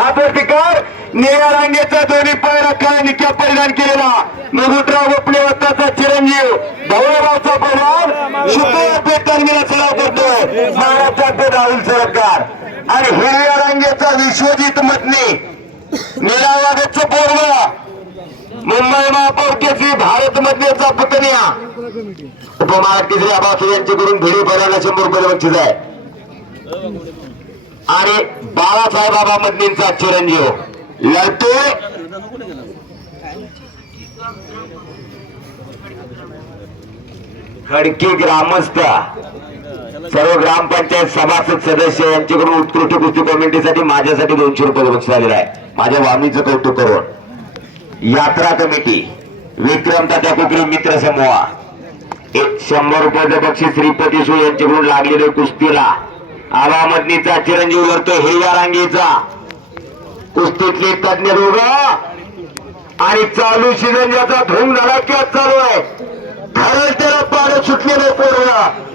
हा प्रतिकार निळ्या रांगेचा दोन्ही पायरा काय निक्या परिधान केलेला. मगुटराव आपले वत्ताचा चिरंजीव. भाऊरावचा पहलवान शुक्रवार टर्मिनल करतोय. राहुल सरकार. आणि हिरव्या रांगेचा विश्वजित मतनी निळा वागतचं मुंबई महापौर केसरी भारत मधलेचा पुतण्या. उपमहाराष्ट्र आबास यांच्याकडून भिडी भरायला शंभर रुपये बक्षीस आहे. आणि बाळासाहेब बाबा मधलींचा चिरंजीव. लढतोय. खडकी ग्रामस्थ सर्व ग्रामपंचायत सभासद सदस्य यांच्याकडून उत्कृष्ट कुस्ती कमिटीसाठी माझ्यासाठी दोनशे रुपये बक्षीस आलेलं आहे. माझ्या वामीचं कौतुक करून. यात्रा कमिटी विक्रम तात्या कुकरी मित्र समूह. एक शंभर रुपयाचं बक्षीस श्रीपती सुळ यांच्याकडून लागलेले कुस्तीला आवामदनीचा चिरंजीव लढतो हिरव्या रांगेचा. कुस्तीतले तज्ञ दोघ. आणि चालू सीझन ज्याचा धूम झाला चालू आहे. ठरल त्याला पाण्यात सुटलेलं पोरग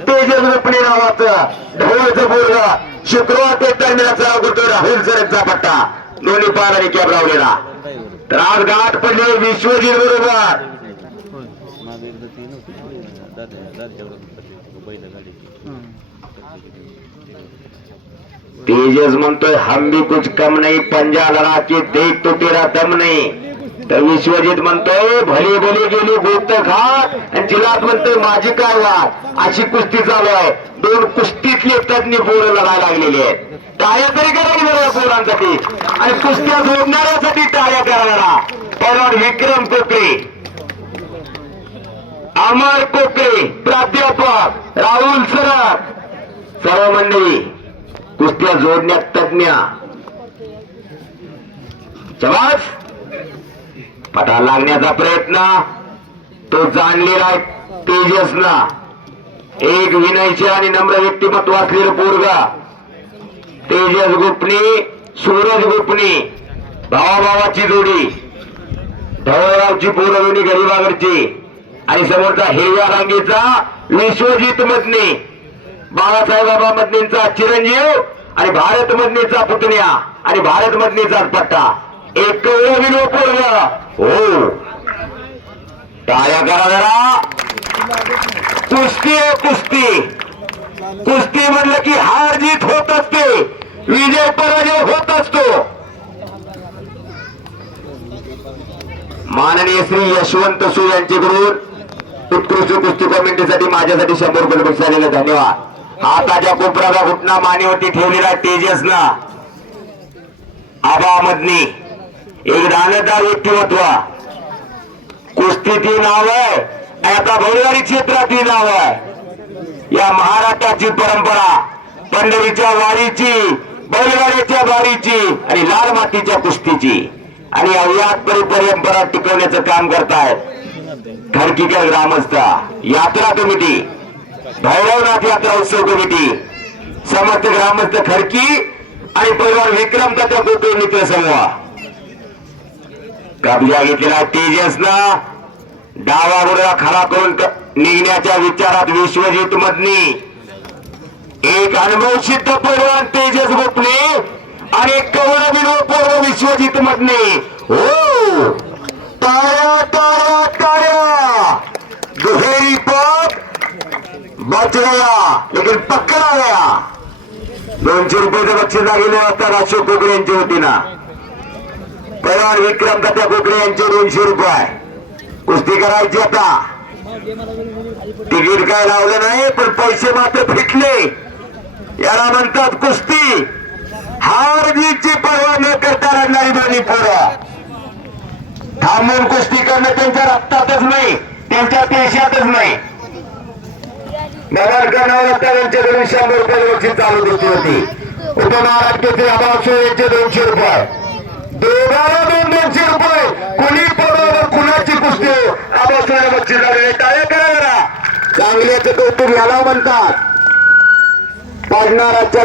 तेजस रुपणे नावाचं. ढवळचं पोरग. शुक्रवार ते तज्ञाचा करतोय राहुल सरचा पट्टा. दोन्ही पाराने कॅब लावलेला. तर आज गाठ पडले विश्वजीत बरोबर. तेजस म्हणतोय हम भी कुछ कम नाही पंजा लड़ा की देख तो तेरा दम नाही। तर विश्वजित म्हणतोय भली भली गेली गोत खा आणि जिल्हात म्हणतोय माझी काय वाट? अशी कुस्ती चालू आहे. दोन कुस्तीतले तज्ञ पोरं लढायला लागलेले आहेत. टाळ्या तरी करायला या पोरांसाठी. आणि कुस्त्या जोडणाऱ्यासाठी टाळ्या करायला पहिलवान विक्रम कोकरे. अमर कोकरे प्राध्यापक राहुल सरक. सर्व मंडळी कुस्त्या जोडण्यात तज्ञ जवास पटा लागण्याचा प्रयत्न. तो जाणलेला तेजस तेजसना. एक विनयचे आणि नम्र व्यक्तिमत्व असलेलं पोरगा. तेजस गुपणी सूरज गुपणी भावाभावाची जोडी. ढवळरावची पोरं दोन्ही गरीबागरची आणि समोरचा हिरव्या रांगेचा विश्वजित मधने बाळासाहेब बाबा चिरंजीव आणि भारत मधनीचा पुतण्या आणि भारत मधनीचा पट्टा एक विनो पूर्ण. हो. टाळ्या करा जरा. कुस्ती हो कुस्ती. कुस्ती म्हणलं की हार जीत होत असते. विजय पराजय होत असतो. माननीय श्री यशवंत सु यांच्याकडून उत्कृष्ट कुस्ती कमिटीसाठी माझ्यासाठी शंभर रुपये बक्षीस आलेले धन्यवाद. हा ताज्या कोपराचा घुटना मानेवरती ठेवलेला तेजस ना आबा एक दानदार व्यक्तिमत्व. कुस्ती नाव आहे आणि आता भैरवाडी क्षेत्रात ही नाव आहे. या महाराष्ट्राची परंपरा पंढरीच्या वारीची बैलगाड्याच्या वारीची आणि लाल मातीच्या कुस्तीची. आणि अव्यात परंपरा टिकवण्याचं काम करतायत. खडकीकर ग्रामस्थ यात्रा कमिटी. भैरवनाथ यात्रा उत्सव कमिटी समस्त ग्रामस्थ खडकी आणि परिवार विक्रम तथा कुटुंब मित्र समूह. कब्जा घेतलेला तेजसनं डावा गुडवा खरा करून निघण्याच्या विचारात विश्वजित मधनी एक अनुभव सिद्ध पैलवान तेजस गोपणे आणि एक कवळ विनोद पूर्व विश्वजित मधने हो! तारा तारा तारा दुहेरी पद बच गया लेकिन पकडा गया दोनशे रुपयाचं बक्षीस गेले असतात अशोक कोकरे यांच्या वतीनं. पैलवान विक्रम दत्ता कोकरे यांचे दोनशे रुपये. कुस्ती करायची आता. तिकीट काय लावलं नाही पण पैसे मात्र फिटले याला म्हणतात कुस्ती. हार जीतची पर्वा न करता रडणारी दोन्ही पोरं. थांबून कुस्ती करणं त्यांच्या रक्तातच नाही त्यांच्या पेशातच नाही. नगरकरणावर आता त्यांच्याकडून शंभर रुपये बक्षीस चालू देते होती. उपमहाराष्ट्राचे अभाव यांचे दोनशे रुपये. दोघाला दोन दोनशे रुपये. कुणी पडवलं कुणाची कुस्ती? आबासुने बक्षीस झालेले टाळे करा जरा. चांगल्याचं कौतुक याला म्हणतात. पडणाऱ्याच्या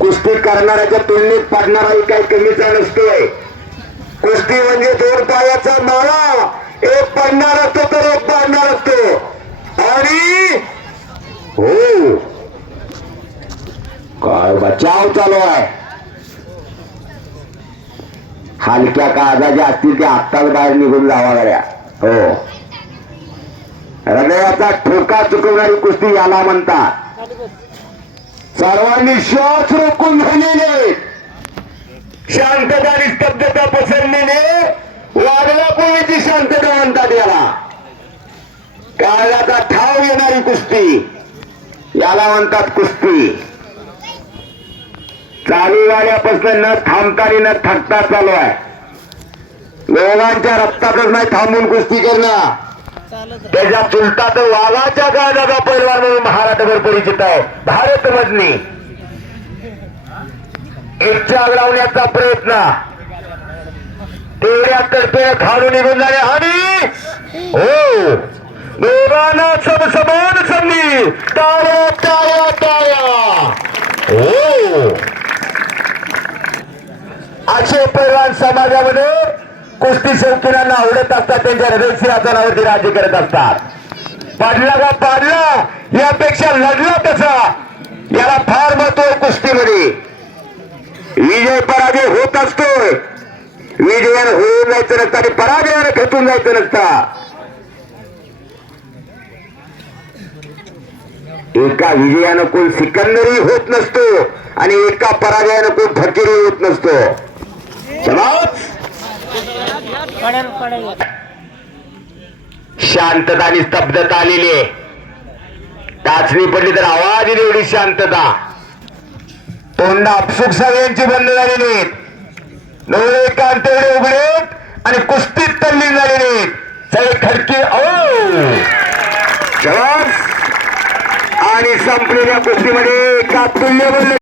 कुस्ती करणाऱ्याच्या तुलनेत पाडणाराही काही कमीचा नसतोय. कुस्ती म्हणजे दोन पायाचा माळा. एक पडणार असतो तर एक पाडणार असतो आणि हो काय बचाव चालू आहे. हलक्या काळजाचे असतील त्या आत्ताच बाहेर निघून जावा गड्या. हो. हृदयाचा ठोका चुकवणारी कुस्ती याला म्हणतात. सर्वांनी श्वास रोखून झालेले. शांतता आणि स्तब्धता पसरलेले. वादळा शांतता म्हणतात याला. काळाचा ठाव येणारी कुस्ती. याला म्हणतात कुस्ती. चालू झाल्यापासून न थांबता न थकता चालू आहे. लोकांच्या रक्तातच नाही थांबून कुस्ती करणं त्याच्या चुलता तर वाघाच्या काळजाचा पैलवान म्हणून महाराष्ट्रभर परिचित आहे. भारत मधनी. इच्छा लावण्याचा प्रयत्न. तेवढ्या तर्फे खालून निघून जाणे आणि हो. दोघांना सब समान संधी. टाळ्या टाळ्या टाळ्या. हो. असे पैलवान समाजामध्ये कुस्ती शौकीनांना आवडत असतात त्यांच्या हृदय सिंहासनावरती राज्य करत असतात. पाडला का पाडला? यापेक्षा लढला तसा. याला फार महत्त्व कुस्तीमध्ये. विजय पराजय होत असतोय विजयानं होऊन जायचं नसतं आणि पराजयानं खेचून जायचं नसतं. एका विजयानं कोण सिकंदरी होत नसतो आणि एका पराजयानं कोण फकीरी होत नसतो. शांतता आणि स्तब्धता आलेली आहे. टाचणी पडली तर आवाज येईल एवढी शांतता. तोंड आपसुक सगळ्यांची बंद झालेली आहेत. डोळे कान उघडेत आणि कुस्तीत तल्ली झालेले आहेत. सगळे खडकी आणि संपलेल्या कुस्तीमध्ये एका बनले